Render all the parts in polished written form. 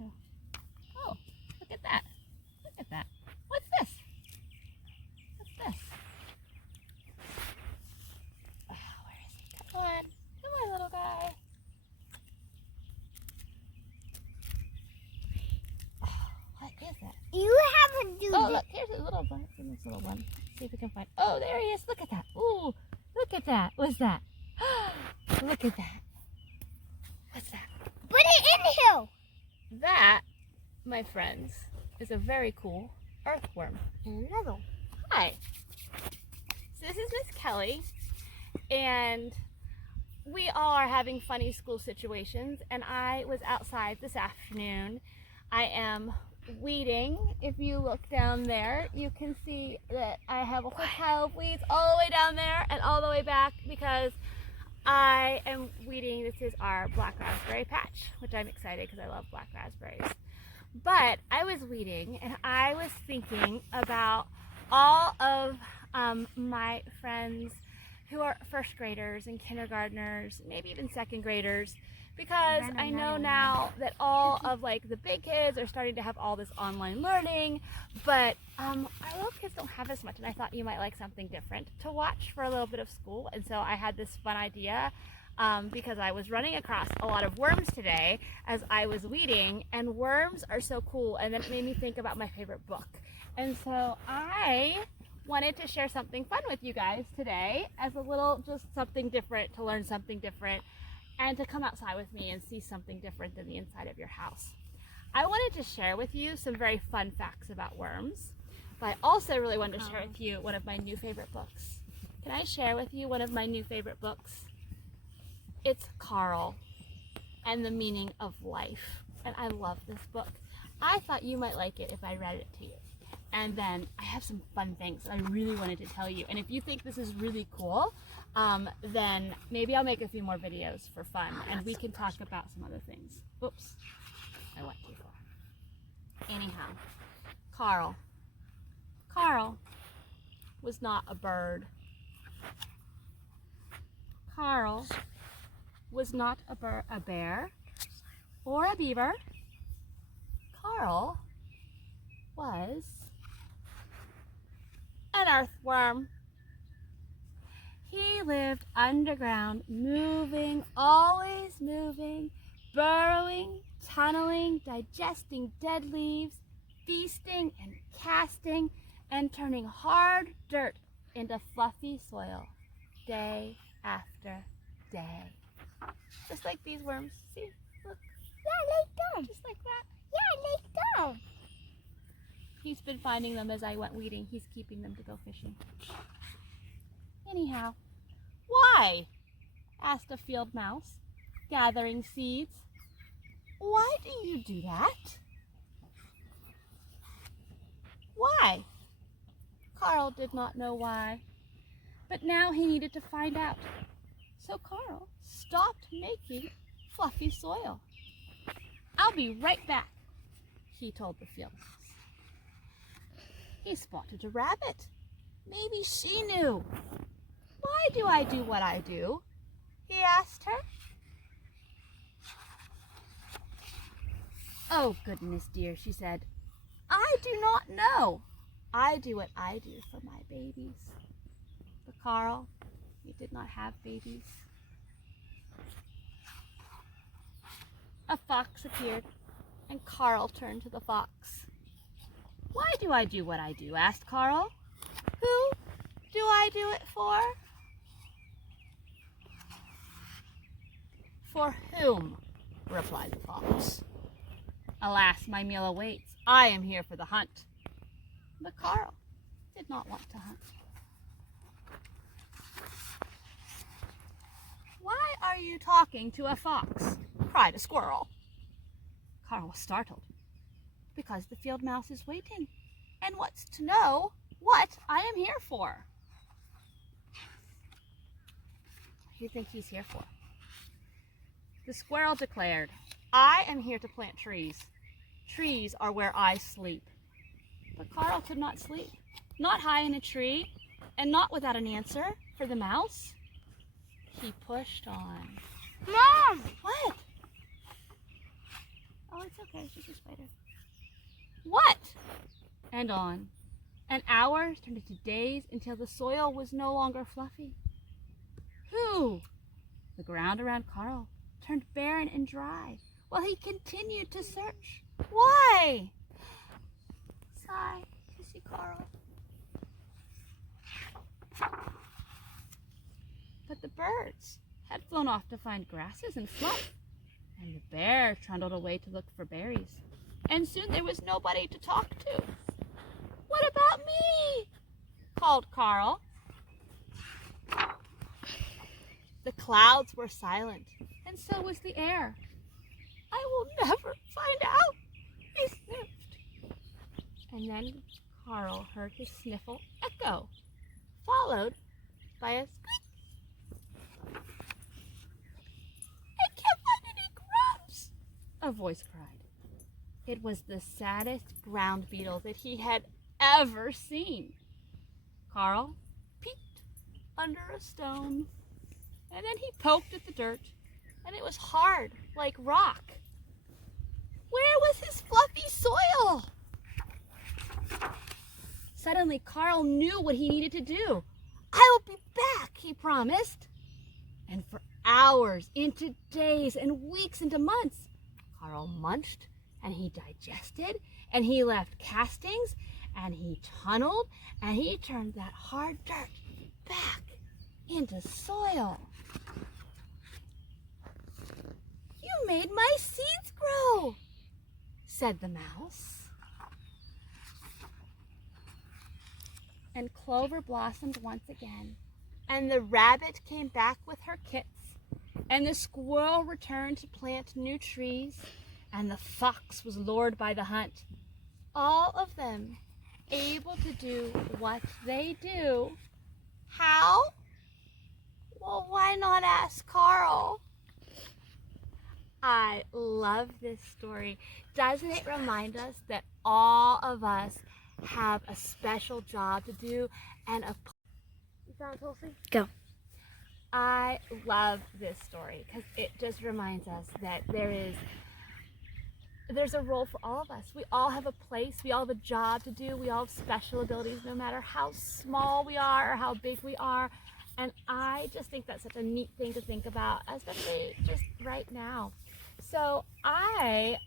Anyhow. Oh, look at that. Look at that. What's this? What's this? Oh, where is he? Come on. Come on, little guy. Oh, what is that? You haven't do Oh, this. look, here's a little one. Here's this little one. Let's see if we can find. Oh, there he is. Look at that. Ooh, look at that. What's that? Look at that. What's that? Put it in here. That, my friends, is a very cool earthworm. Another. Hi. So this is Miss Kelly, and we all are having funny school situations, and I was outside this afternoon. I am weeding. If you look down there, you can see that I have a whole pile of weeds all the way down there and all the way back because I am weeding. This is our black raspberry patch, which I'm excited because I love black raspberries. But I was weeding and I was thinking about all of my friends who are first graders and kindergartners, maybe even second graders, because I know now that all of like the big kids are starting to have all this online learning, but our little kids don't have as much, and I thought you might like something different to watch for a little bit of school. And so I had this fun idea because I was running across a lot of worms today as I was weeding, and worms are so cool, and then it made me think about my favorite book. And so I wanted to share something fun with you guys today as a little, just something different, to learn something different, and to come outside with me and see something different than the inside of your house. I wanted to share with you some very fun facts about worms, but I also really wanted to share with you one of my new favorite books. Can I share with you one of my new favorite books? It's Carl and the Meaning of Life, and I love this book. I thought you might like it if I read it to you. And then I have some fun things that I really wanted to tell you. And if you think this is really cool, then maybe I'll make a few more videos for fun and we can talk about some other things. Oops, I went too far. Anyhow, Carl was not a bird. Carl was not a bear or a beaver. Carl was an earthworm. He lived underground, moving, always moving, burrowing, tunneling, digesting dead leaves, feasting and casting, and turning hard dirt into fluffy soil, day after day. Just like these worms. See? Look. Yeah, like them. Just like that. Yeah, like them. He's been finding them as I went weeding. He's keeping them to go fishing. Anyhow, why? Asked a field mouse, gathering seeds. Why do you do that? Why? Carl did not know why, but now he needed to find out. So Carl stopped making fluffy soil. I'll be right back, he told the field mouse. He spotted a rabbit. Maybe she knew. Why do I do what I do? He asked her. Oh, goodness dear, she said. I do not know. I do what I do for my babies. But Carl, he did not have babies. A fox appeared, and Carl turned to the fox. Why do I do what I do? Asked Carl. Who do I do it for? For whom? Replied the fox. Alas, my meal awaits. I am here for the hunt. But Carl did not want to hunt. Why are you talking to a fox? Cried a squirrel. Carl was startled. Because the field mouse is waiting and wants to know what I am here for. What do you think he's here for? The squirrel declared, I am here to plant trees. Trees are where I sleep. But Carl could not sleep, not high in a tree, and not without an answer for the mouse. He pushed on. Mom! What? Oh, it's okay. She's just and on. And hours turned into days until the soil was no longer fluffy. Who? The ground around Carl turned barren and dry while he continued to search. Why? Sigh, kissy Carl. But the birds had flown off to find grasses and fluff, and the bear trundled away to look for berries. And soon there was nobody to talk to. What about me? Called Carl. The clouds were silent, and so was the air. I will never find out, he sniffed. And then Carl heard his sniffle echo, followed by a squeak. I can't find any grubs, a voice cried. It was the saddest ground beetle that he had ever seen. Carl peeked under a stone, and then he poked at the dirt, and it was hard, like rock. Where was his fluffy soil? Suddenly, Carl knew what he needed to do. I will be back, he promised. And for hours, into days, and weeks, into months, Carl munched, and he digested, and he left castings, and he tunneled, and he turned that hard dirt back into soil. You made my seeds grow, said the mouse. And Clover blossomed once again, and the rabbit came back with her kits, and the squirrel returned to plant new trees, and the fox was lured by the hunt. All of them able to do what they do. How? Well, why not ask Carl? I love this story. Doesn't it remind us that all of us have a special job to do and a... You found Tulsi? Go. I love this story because it just reminds us that there's a role for all of us. We all have a place, we all have a job to do, we all have special abilities no matter how small we are or how big we are. And I just think that's such a neat thing to think about, especially just right now. So I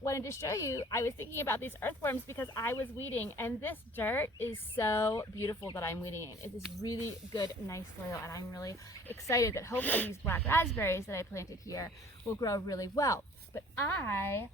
wanted to show you, I was thinking about these earthworms because I was weeding, and this dirt is so beautiful that I'm weeding in. It is really good, nice soil, and I'm really excited that hopefully these black raspberries that I planted here will grow really well. But I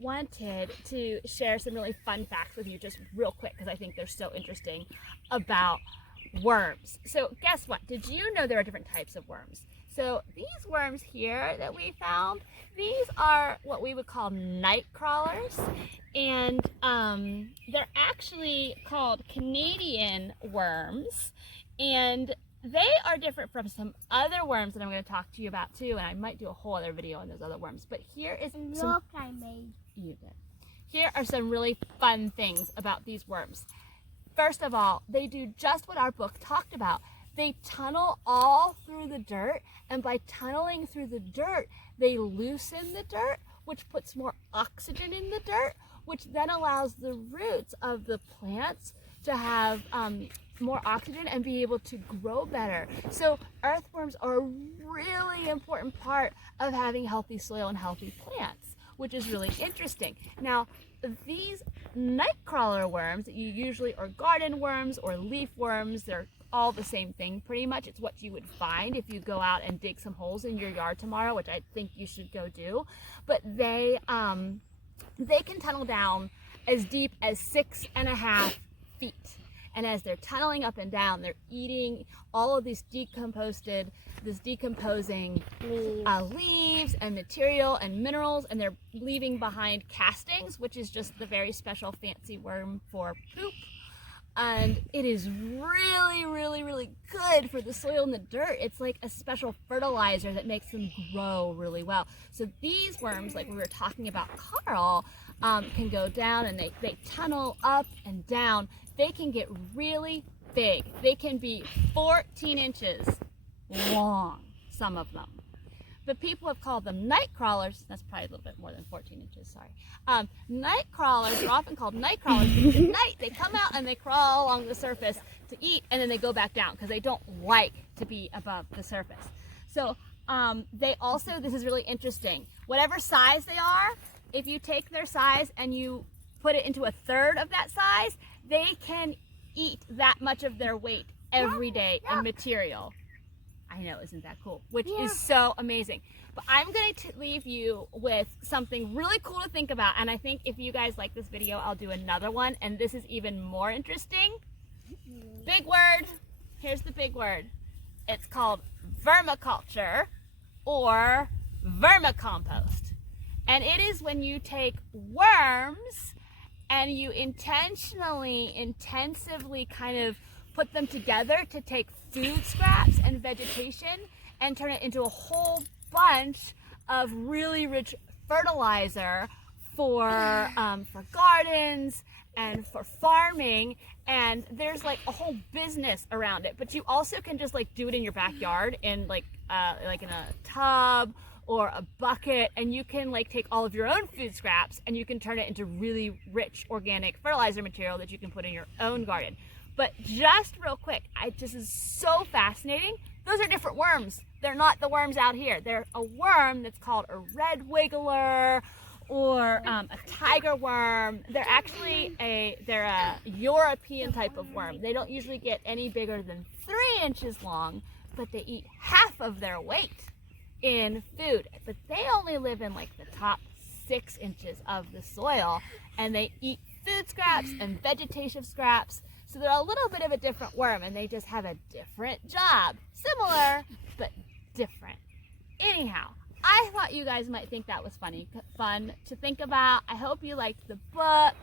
wanted to share some really fun facts with you just real quick because I think they're so interesting about worms. So guess what? Did you know there are different types of worms? So these worms here that we found, these are what we would call night crawlers, and they're actually called Canadian worms, and they are different from some other worms that I'm going to talk to you about too, and I might do a whole other video on those other worms. But here is some... Look, I made. You did. Here are some really fun things about these worms. First of all, they do just what our book talked about. They tunnel all through the dirt, and by tunneling through the dirt, they loosen the dirt, which puts more oxygen in the dirt, which then allows the roots of the plants to have more oxygen and be able to grow better. So earthworms are a really important part of having healthy soil and healthy plants, which is really interesting. Now, these nightcrawler worms that you usually, or garden worms or leaf worms, they're all the same thing pretty much. It's what you would find if you go out and dig some holes in your yard tomorrow, which I think you should go do. But they can tunnel down as deep as 6.5 feet. And as they're tunneling up and down, they're eating all of these decomposing leaves and material and minerals, and they're leaving behind castings, which is just the very special fancy worm for poop. And it is really, really, really good for the soil and the dirt. It's like a special fertilizer that makes them grow really well. So these worms, like we were talking about Carl, can go down and they tunnel up and down. They can get really big. They can be 14 inches long, some of them. but people have called them night crawlers. That's probably a little bit more than 14 inches, sorry. Night crawlers are often called night crawlers because at night they come out and they crawl along the surface to eat, and then they go back down because they don't like to be above the surface. So they also, this is really interesting, whatever size they are, if you take their size and you put it into a third of that size, they can eat that much of their weight every day in material. I know, isn't that cool? Which is so amazing. But I'm going to leave you with something really cool to think about. And I think if you guys like this video, I'll do another one. And this is even more interesting. Big word. Here's the big word. It's called vermiculture or vermicompost. And it is when you take worms and you intensively kind of put them together to take food scraps and vegetation and turn it into a whole bunch of really rich fertilizer for gardens and for farming. And there's like a whole business around it. But you also can just like do it in your backyard in like in a tub or a bucket, and you can like take all of your own food scraps and you can turn it into really rich organic fertilizer material that you can put in your own garden. But just real quick, this is so fascinating. Those are different worms. They're not the worms out here. They're a worm that's called a red wiggler or a tiger worm. They're actually a European type of worm. They don't usually get any bigger than 3 inches long, but they eat half of their weight in food. But they only live in like the top 6 inches of the soil, and they eat food scraps and vegetation scraps. So they're a little bit of a different worm, and they just have a different job. Similar, but different. Anyhow, I thought you guys might think that was fun to think about. I hope you liked the book.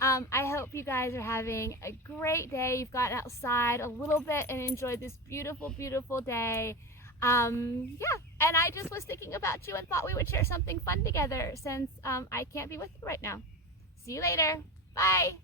I hope you guys are having a great day. You've gotten outside a little bit and enjoyed this beautiful, beautiful day. And I just was thinking about you and thought we would share something fun together since I can't be with you right now. See you later. Bye.